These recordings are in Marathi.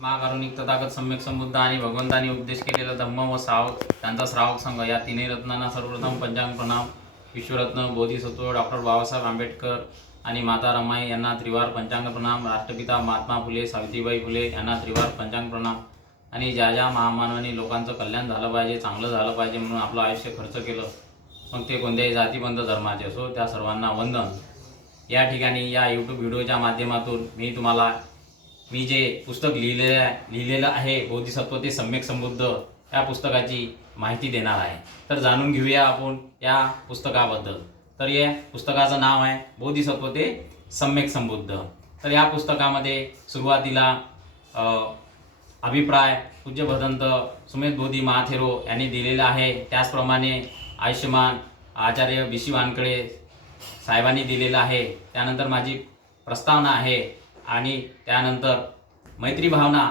महाकारुणिक तथागत सम्यक संबुद्ध आणि भगवंतांनी उपदेश केलेला धम्म व श्रावक त्यांचा श्रावक संघ या तिन्ही रत्नांना सर्वप्रथम पंचांग प्रणाम. विश्वरत्न बोधिसत्व डॉक्टर बाबासाहेब आंबेडकर आणि माता रमाई यांना त्रिवार पंचांग प्रणाम. राष्ट्रपिता महात्मा फुले सावित्रीबाई फुले यांना त्रिवार पंचांग प्रणाम. आणि ज्या ज्या महामानवांनी लोकांचं कल्याण झालं पाहिजे, चांगलं झालं पाहिजे म्हणून आपलं आयुष्य खर्च केलं, मग ते कोणत्याही जातीबंध धर्माचे असो, त्या सर्वांना वंदन. या ठिकाणी या यूट्यूब व्हिडिओच्या माध्यमातून मी जे पुस्तक लिहिलेलं आहे बोधिसत्व ते सम्यक संबुद्ध या पुस्तकाची माहिती देणार आहे. तर जाणून घेऊया आपण या पुस्तकाबद्दल. तर या पुस्तकाचं नाव आहे बोधिसत्व ते सम्यक संबुद्ध. तर या पुस्तकामध्ये सुरुवातीला अभिप्राय पूज्य भदंत सुमेध बोधी महाथेरो यांनी दिलेला आहे. त्याचप्रमाणे आयुष्यमान आचार्य बी.सी. वानकडे साहेबांनी दिलेला आहे. त्यानंतर माझी प्रस्तावना आहे आणि त्यानंतर मैत्री भावना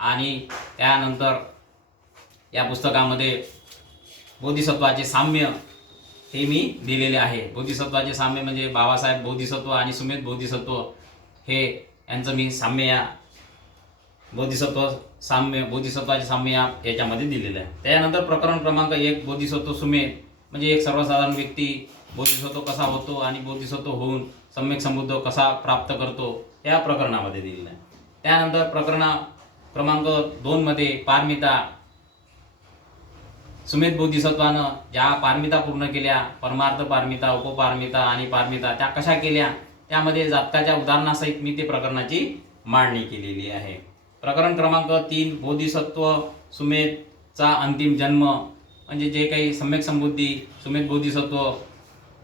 आणि त्यानंतर या पुस्तकामध्ये बोधिसत्वाचे साम्य हे मी दिलेले आहे. बोधिसत्वाचे साम्य म्हणजे बाबासाहेब बोधिसत्व आणि सुमेध बोधिसत्व हे यांचं मी साम्य या बोधिसत्वाचे साम्य याच्यामध्ये दिलेलं आहे. त्यानंतर प्रकरण क्रमांक 1 बोधिसत्व सुमेध म्हणजे एक सर्वसाधारण व्यक्ती बोधिसत्व कसा होतो आणि बोधिसत्व होऊन सम्यक संबुद्ध कसा प्राप्त करतो या प्रकरणामध्ये दिलेलं आहे. त्यानंतर प्रकरण क्रमांक 2 मध्ये पारमिता सुमेध बोधिसत्वानं ज्या पारमिता पूर्ण केल्या, परमार्थ पारमिता, उपपारमिता आणि पारमिता त्या कशा केल्या, त्यामध्ये जातकाच्या उदाहरणासहित मी ते प्रकरणाची मांडणी केलेली आहे. प्रकरण क्रमांक 3 बोधिसत्व सुमेधचा अंतिम जन्म म्हणजे जे काही सम्यक संबुद्धी सुमेध बोधिसत्व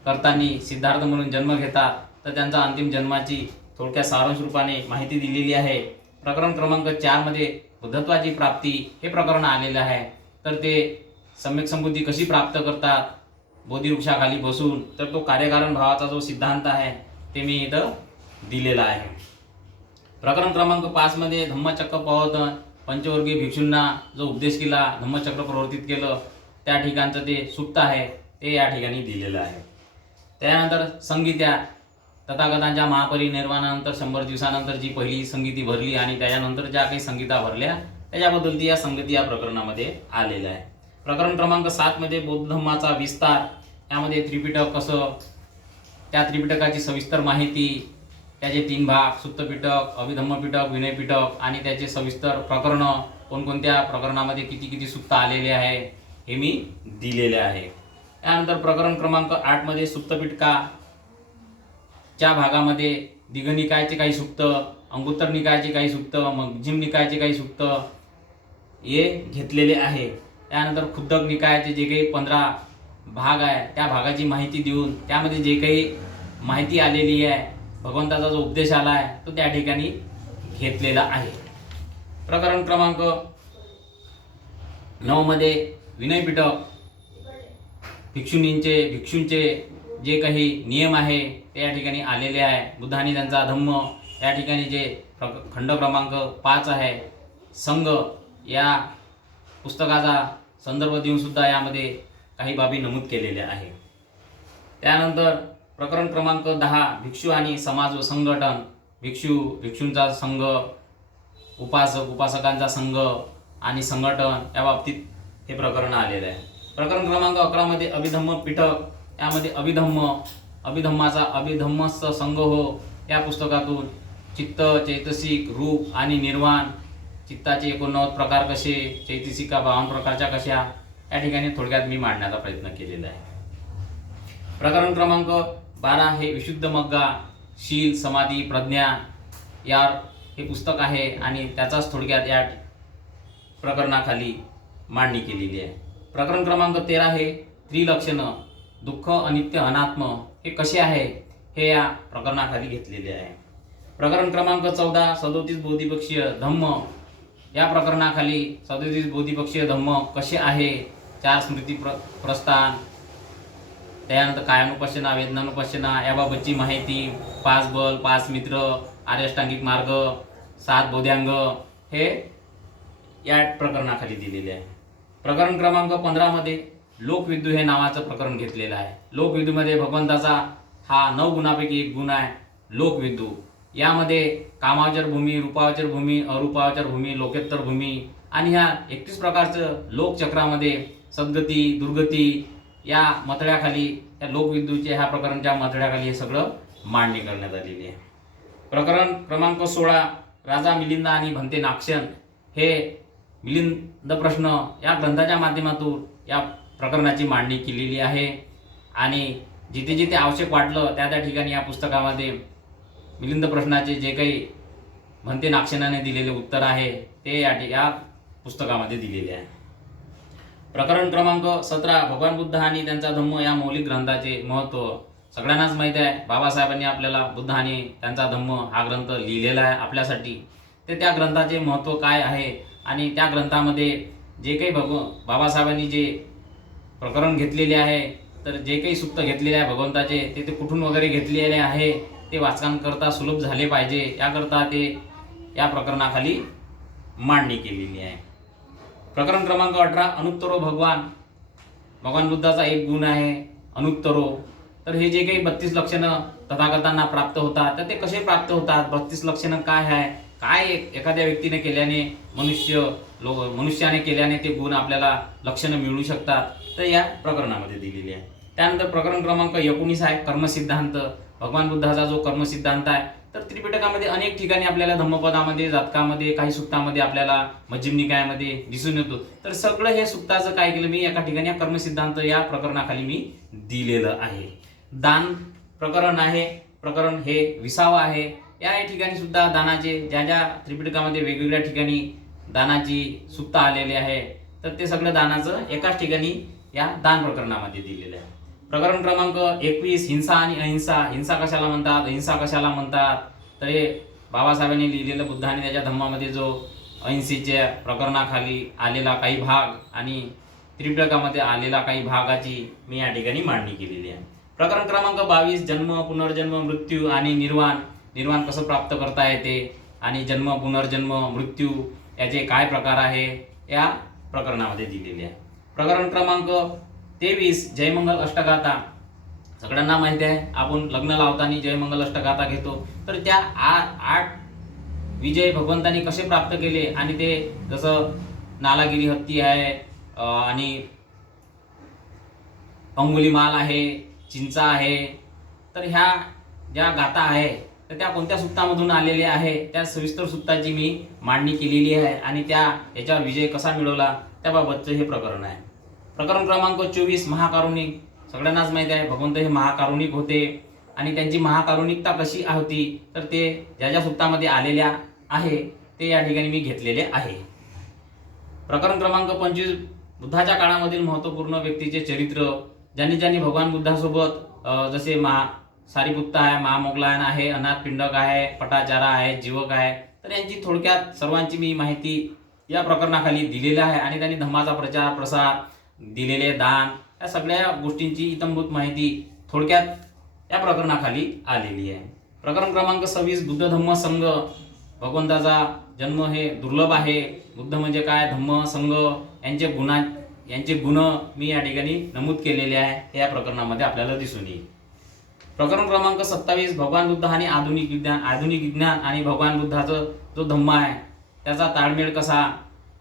करताना सिद्धार्थ म्हणून जन्म घेतात, तर त्यांचा अंतिम जन्माची थोडक्यात सारांश रूपाने माहिती दिलेली आहे. प्रकरण क्रमांक 4 मध्ये बुद्धत्वाची प्राप्ती हे प्रकरण आलेलं आहे. तर ते सम्यक संबुद्धी कशी प्राप्त करतात बोधिवृक्षाखाली बसून, तर तो कार्यकारण भावाचा जो सिद्धांत आहे ते मी इथं दिलेला आहे. प्रकरण क्रमांक 5 मध्ये धम्मचक्र प्रवर्तन पंचवर्गीय भिक्षूंना जो उपदेश केला, धम्मचक्र प्रवर्तित केलं, त्या ठिकाणचं ते सुप्त आहे ते या ठिकाणी दिलेलं आहे. त्यानंतर संगीत्या तथागतांच्या महापरिनिर्वाणानंतर 100 दिवसानंतर जी पहिली संगीती भरली आणि त्याच्यानंतर ज्या काही संगीता भरल्या त्याच्याबद्दल ती या संगती या प्रकरणामध्ये आलेलं आहे. प्रकरण क्रमांक 7 मध्ये बौद्ध धम्माचा विस्तार, यामध्ये त्रिपिटक कसं, त्या त्रिपिटकाची सविस्तर माहिती, त्याचे 3 भाग सुत्तपिटक, अभिधम्मपिटक, विनयपिटक आणि त्याचे सविस्तर प्रकरण, कोणकोणत्या प्रकरणामध्ये किती किती सुत्त आलेले आहे हे मी दिलेले आहे. त्यानंतर प्रकरण क्रमांक 8 मध्ये सुप्तपिटकाच्या भागामध्ये दिघनिकायचे काही सुक्त, अंगुत्तर निकायचे काही सुक्त, मध्यम निकायचे काही सुक्त हे घेतलेले आहे. त्यानंतर खुद्दक निकायाचे जे काही 15 भाग आहे त्या भागाची माहिती देऊन त्यामध्ये जे काही माहिती आलेली आहे, भगवंताचा जो उपदेश आला आहे तो त्या ठिकाणी घेतलेला आहे. प्रकरण क्रमांक 9 मध्ये विनयपिटक भिक्षूंचे जे काही नियम आहे ते या ठिकाणी आलेले आहे. बुद्धांनी त्यांचा धम्म या ठिकाणी जे खंड क्रमांक 5 आहे संघ या पुस्तकाचा संदर्भ देऊन सुद्धा यामध्ये काही बाबी नमूद केलेल्या आहे. त्यानंतर प्रकरण क्रमांक 10 भिक्षू आणि समाज व संघटन, भिक्षूंचा संघ, उपासकांचा संघ आणि संघटन या बाबतीत हे प्रकरण आलेलं आहे. प्रकरण क्रमांक 11 मध्ये अभिधम्म पिटक, यामध्ये अभिधम्माचा अभिधम्मस्थ संघ हो या पुस्तकातून चित्त, चैतसिक, रूप आणि निर्वाण, चित्ताचे 89 प्रकार कसे, चैतसिका 52 प्रकारच्या कशा, या ठिकाणी थोडक्यात मी मांडण्याचा प्रयत्न केलेला आहे. प्रकरण क्रमांक 12 हे विशुद्ध मग्गा, शील, समाधी, प्रज्ञा यार हे पुस्तक आहे आणि त्याचाच थोडक्यात या प्रकरणाखाली मांडणी केलेली आहे. प्रकरण क्रमांक 13 हे त्रिलक्षण, दुःख, अनित्य, अनात्म हे कसे आहे हे या प्रकरणाखाली घेतलेले आहे. प्रकरण क्रमांक 14 37 बोधिपक्षीय धम्म, या प्रकरणाखाली 37 बोधिपक्षीय धम्म कसे आहे, 4 स्मृती प्रस्थान, त्यानंतर कायानुपश्यना, वेदनानुपश्यना याबाबतची माहिती, 5 बल, 5 मित्र, आर्याष्टांगिक मार्ग, 7 बोध्यांग हे या प्रकरणाखाली दिलेले आहे. प्रकरण क्रमांक 15 मध्ये लोकविद्यू हे नावाचं प्रकरण घेतलेलं आहे. लोकविद्यूमध्ये भगवंताचा हा 9 गुणापैकी एक गुण आहे लोकविद्यू. यामध्ये कामावचर भूमी, रूपावचर भूमी, अरूपावचर भूमी, लोकोत्तर भूमी आणि ह्या 31 प्रकारचं लोकचक्रामध्ये सद्गती, दुर्गती या मतळ्याखाली, या लोकविद्युतच्या ह्या प्रकरणाच्या मतळ्याखाली हे सगळं मांडणी करण्यात आलेली आहे. प्रकरण क्रमांक 16 राजा मिलिंद आणि भंते नाक्षण हे मिलिंद प्रश्न या ग्रंथाच्या माध्यमातून या प्रकरणाची मांडणी केलेली आहे. आणि जिथे जिथे आवश्यक वाटलं त्या त्या ठिकाणी या पुस्तकामध्ये मिलिंद प्रश्नाचे जे काही भंते नाक्षणाने दिलेले उत्तर आहे ते या पुस्तकामध्ये दिलेले आहे. प्रकरण क्रमांक 17 भगवान बुद्ध आणि त्यांचा धम्म या मौलिक ग्रंथाचे महत्त्व. सगळ्यांनाच माहीत आहे, बाबासाहेबांनी आपल्याला बुद्ध आणि त्यांचा धम्म हा ग्रंथ लिहिलेला आहे आपल्यासाठी. ते त्या ग्रंथाचे महत्त्व काय आहे आणि त्या ग्रंथामध्ये जे काही बाबासाहेबांनी जे प्रकरण घेतलेले आहे, तर जे काही सूक्त घेतलेले आहे भगवंताचे ते कुठून वगैरे घेतलेले आहे ते वाचकांकरता सुलभ झाले पाहिजे याकरता ते या प्रकरणाखाली मांडणी केलेली आहे. प्रकरण क्रमांक 18 अनुत्तरो भगवान बुद्धाचा एक गुण आहे अनुत्तरो. तर हे जे काही 32 लक्षणं तथागतांना प्राप्त होतात तर ते कसे प्राप्त होतात, 32 लक्षणं काय आहे, काय एखाद्या व्यक्तीने केल्याने मनुष्याने केल्याने ते गुण आपल्याला लक्षणं मिळू शकतात, तर या प्रकरणामध्ये दिलेली आहे. त्यानंतर प्रकरण क्रमांक 19 आहे कर्मसिद्धांत. भगवान बुद्धाचा जो कर्मसिद्धांत आहे तर त्रिपिटकामध्ये अनेक ठिकाणी आपल्याला धम्मपदामध्ये, जातकामध्ये, काही सुक्तामध्ये आपल्याला मध्यम निकायामध्ये दिसून येतो. तर सगळं हे सुक्ताचं काय केलं मी एका ठिकाणी कर्मसिद्धांत या प्रकरणाखाली मी दिलेलं आहे. दान प्रकरण आहे, प्रकरण हे 20 आहे. या ठिकाणी सुद्धा दानाचे ज्या ज्या त्रिपिटकामध्ये वेगवेगळ्या ठिकाणी दानाची सुक्त आलेले आहे तर ते सगळं दानाचं एकाच ठिकाणी या दान प्रकरणामध्ये दिलेलं आहे. प्रकरण क्रमांक 21 हिंसा आणि अहिंसा. हिंसा कशाला म्हणतात, अहिंसा कशाला म्हणतात, तर हे बाबासाहेबांनी लिहिलेलं बुद्धाने त्याच्या धम्मामध्ये जो अहिंसेच्या प्रकरणाखाली आलेला काही भाग आणि त्रिपिटकामध्ये आलेला काही भागाची मी या ठिकाणी मांडणी केलेली आहे. प्रकरण क्रमांक 22 जन्म, पुनर्जन्म, मृत्यू आणि निर्वाण. निर्वाण कसं प्राप्त करता येते आणि जन्म, पुनर्जन्म, मृत्यू याचे काय प्रकार आहे या प्रकरणामध्ये दिलेले आहे. प्रकरण क्रमांक 23 जयमंगल अष्टगाथा. सगळ्यांना माहिती आहे आपण लग्न लावताना जयमंगल अष्टगाथा घेतो. तर त्या 8 विजय भगवंतांनी कसे प्राप्त केले आणि ते जसं नालागिरी हत्ती आहे आणि अंगुलीमाल आहे, चिंचा आहे, तर ह्या ज्या गाथा आहे तर त्या कोणत्या सुक्तामधून आलेल्या आहे त्या सविस्तर सुक्ताची मी मांडणी केलेली आहे आणि याच्यावर विजय कसा मिळवला त्याबाबतचं हे प्रकरण आहे. प्रकरण क्रमांक 24 महाकारुणिक. सगळ्यांनाच माहिती आहे भगवंत हे महाकारुणिक होते आणि त्यांची महाकारुणिकता कशी होती तर ते ज्या ज्या सुक्तामध्ये आलेल्या आहे ते या ठिकाणी मी घेतलेले आहे. प्रकरण क्रमांक 25 बुद्धाच्या काळामधील महत्त्वपूर्ण व्यक्तीचे चरित्र. ज्यांनी भगवान बुद्धासोबत जसे सारीपुत्त आहे, महामोगलायन आहे, अनाथ पिंडक आहे, पटाचारा आहे, जीवक आहे, तर यांची थोडक्यात सर्वांची मी माहिती या प्रकरणाखाली दिलेली आहे आणि त्यांनी धम्माचा प्रचार प्रसार, दिलेले दान या सगळ्या गोष्टींची इतंभूत माहिती थोडक्यात या प्रकरणाखाली आलेली आहे. प्रकरण क्रमांक 26 बुद्ध धम्म संघ. भगवंताचा जन्म हे दुर्लभ आहे. बुद्ध म्हणजे काय, धम्म, संघ यांचे गुण मी या ठिकाणी नमूद केलेले आहे. हे या प्रकरणामध्ये आपल्याला दिसून येईल. प्रकरण क्रमांक 27 भगवान बुद्ध आणि आधुनिक विज्ञान आणि भगवान बुद्धाचा जो धम्म आहे त्याचा ताळमेळ कसा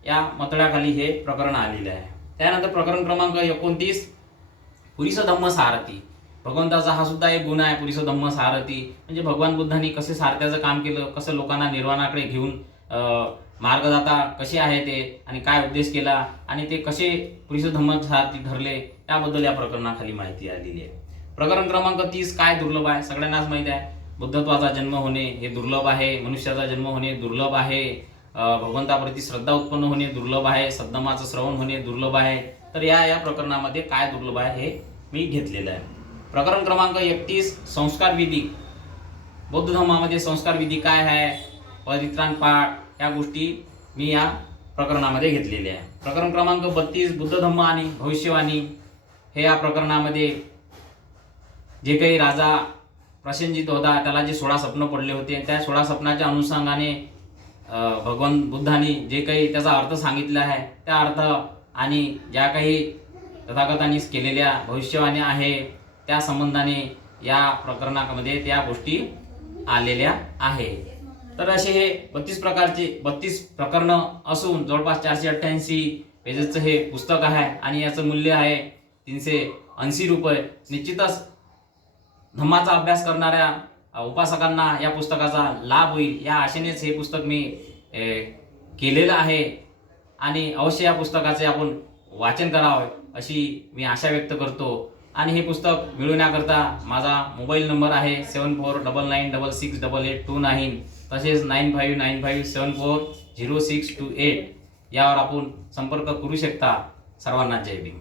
या मतळ्याखाली हे प्रकरण आलेले आहे. त्यानंतर प्रकरण क्रमांक 29 पुरीस धम्म सारथी. भगवंताचा हा सुद्धा एक गुण आहे, पुरीस धम्म सारथी. म्हणजे भगवान बुद्धांनी कसे सारथ्याचं काम केलं, कसं लोकांना निर्वाणाकडे घेऊन मार्गदाता कसे आहे ते आणि काय उपदेश केला आणि ते कसे पुरीस धम्म सारथी ठरले याबद्दल या प्रकरणाखाली माहिती आलेली आहे. प्रकरण क्रमांक 30 काय दुर्लभ आहे. सगळ्यांनाच माहिती आहे बुद्धत्वाचा जन्म होणे हे दुर्लभ आहे, मनुष्याचा जन्म होणे दुर्लभ आहे, भगवंताप्रती श्रद्धा उत्पन्न होणे दुर्लभ आहे, सद्धम्माचं श्रवण होणे दुर्लभ आहे. तर या प्रकरणामध्ये काय दुर्लभ आहे हे मी घेतलेलं आहे. प्रकरण क्रमांक 31 संस्कार विधी. बौद्ध धर्मामध्ये संस्कार विधी काय आहे, परित्राण पाठ या गोष्टी मी या प्रकरणामध्ये घेतलेल्या आहे. प्रकरण क्रमांक 32 बुद्ध धम्म आणि भविष्यवाणी. हे या प्रकरणामध्ये जे काही राजा प्रसेनजित होता त्याला जे 16 स्वप्न पडले होते त्या 16 स्वप्नाच्या अनुषंगाने भगवान बुद्धांनी जे काही त्याचा अर्थ सांगितला आहे त्या अर्थ आणि ज्या काही तथागतांनी केलेल्या भविष्यवाणी आहे त्या संबंधाने या प्रकरणामध्ये त्या गोष्टी आलेल्या आहे. तर असे हे 32 प्रकरणं असून जवळपास 488 पेजेसचं हे पुस्तक आहे आणि याचं मूल्य आहे 380 रुपये. निश्चितच धम्माचा अभ्यास करणाऱ्या उपासकांना या पुस्तकाचा लाभ होईल या आशेनेच हे पुस्तक मी केलेलं आहे आणि अवश्य या पुस्तकाचे आपण वाचन करावे अशी मी आशा व्यक्त करतो. आणि हे पुस्तक मिळवण्याकरता माझा मोबाईल नंबर आहे 7499668829 तसेच 9595740628 यावर आपण संपर्क करू शकता. सर्वांना जय भीम.